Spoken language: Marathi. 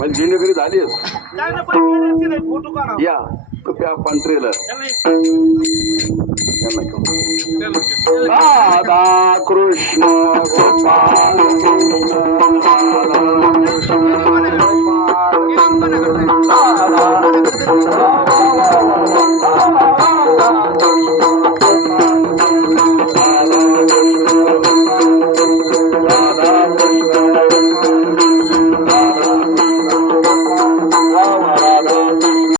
पण डिलिव्हरी झाली या त्या पंट्रीला राधा कृष्ण गोपाल